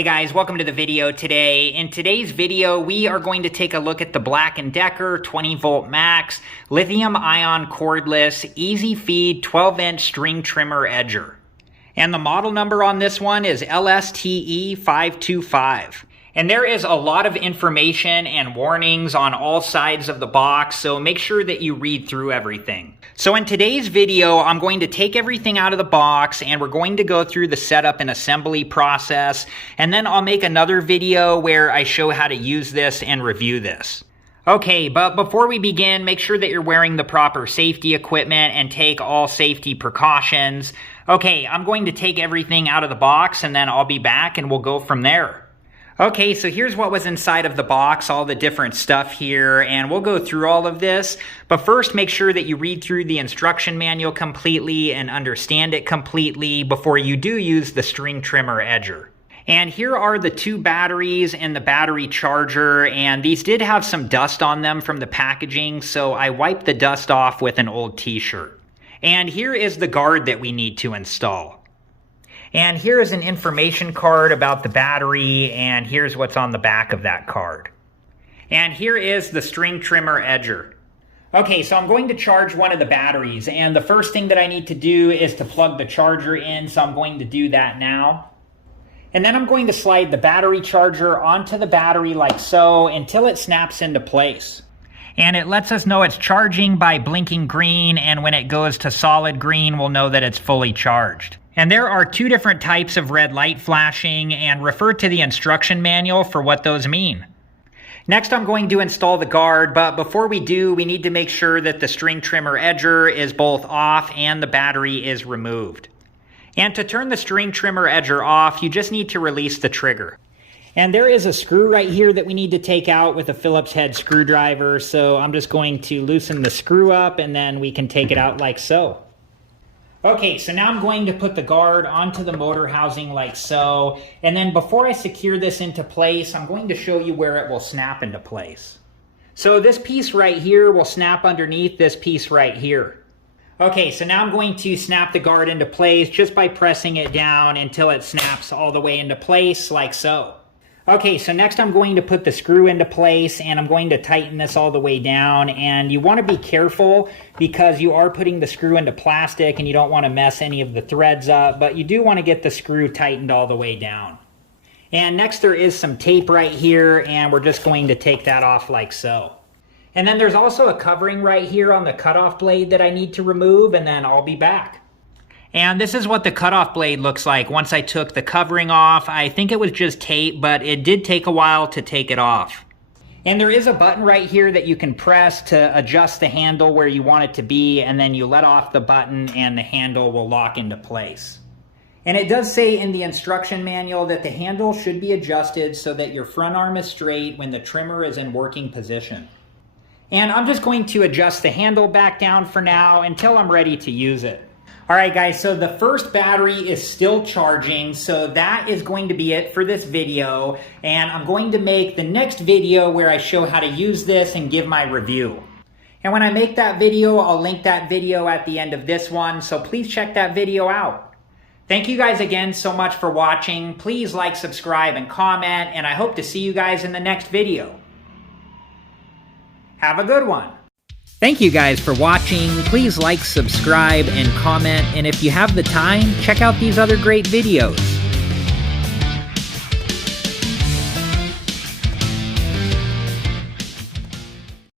Hey guys, welcome to the video today. In today's video, we are going to take a look at the Black & Decker 20 volt max lithium ion cordless easy feed 12-inch string trimmer edger. And the model number on this one is LSTE525. And there is a lot of information and warnings on all sides of the box, so make sure that you read through everything. So in today's video, I'm going to take everything out of the box and we're going to go through the setup and assembly process, and then I'll make another video where I show how to use this and review this. Okay, but before we begin, make sure that you're wearing the proper safety equipment and take all safety precautions. Okay, I'm going to take everything out of the box and then I'll be back and we'll go from there. Okay, so here's what was inside of the box, all the different stuff here, and we'll go through all of this. But first, make sure that you read through the instruction manual completely and understand it completely before you do use the string trimmer edger. And here are the two batteries and the battery charger, and these did have some dust on them from the packaging, so I wiped the dust off with an old t-shirt. And here is the guard that we need to install. And here is an information card about the battery, and here's what's on the back of that card. And here is the string trimmer edger. Okay, so I'm going to charge one of the batteries, and the first thing that I need to do is to plug the charger in, so I'm going to do that now. And then I'm going to slide the battery charger onto the battery like so until it snaps into place. And it lets us know it's charging by blinking green, and when it goes to solid green, we'll know that it's fully charged. And there are two different types of red light flashing, and refer to the instruction manual for what those mean. Next, I'm going to install the guard, but before we do, we need to make sure that the string trimmer edger is both off and the battery is removed. And to turn the string trimmer edger off, you just need to release the trigger. And there is a screw right here that we need to take out with a Phillips head screwdriver, so I'm just going to loosen the screw up and then we can take it out like so. Okay, so now I'm going to put the guard onto the motor housing like so, and then before I secure this into place, I'm going to show you where it will snap into place. So this piece right here will snap underneath this piece right here. Okay, so now I'm going to snap the guard into place just by pressing it down until it snaps all the way into place like so. Okay, so next I'm going to put the screw into place and I'm going to tighten this all the way down, and you want to be careful because you are putting the screw into plastic and you don't want to mess any of the threads up, but you do want to get the screw tightened all the way down. And next there is some tape right here, and we're just going to take that off like so. And then there's also a covering right here on the cutoff blade that I need to remove, and then I'll be back. And this is what the cutoff blade looks like once I took the covering off. I think it was just tape, but it did take a while to take it off. And there is a button right here that you can press to adjust the handle where you want it to be, and then you let off the button and the handle will lock into place. And it does say in the instruction manual that the handle should be adjusted so that your front arm is straight when the trimmer is in working position. And I'm just going to adjust the handle back down for now until I'm ready to use it. Alright guys, so the first battery is still charging, so that is going to be it for this video, and I'm going to make the next video where I show how to use this and give my review. And when I make that video, I'll link that video at the end of this one, so please check that video out. Thank you guys again so much for watching. Please like, subscribe, and comment, and I hope to see you guys in the next video. Have a good one. Thank you guys for watching. Please like, subscribe, and comment, and if you have the time, check out these other great videos.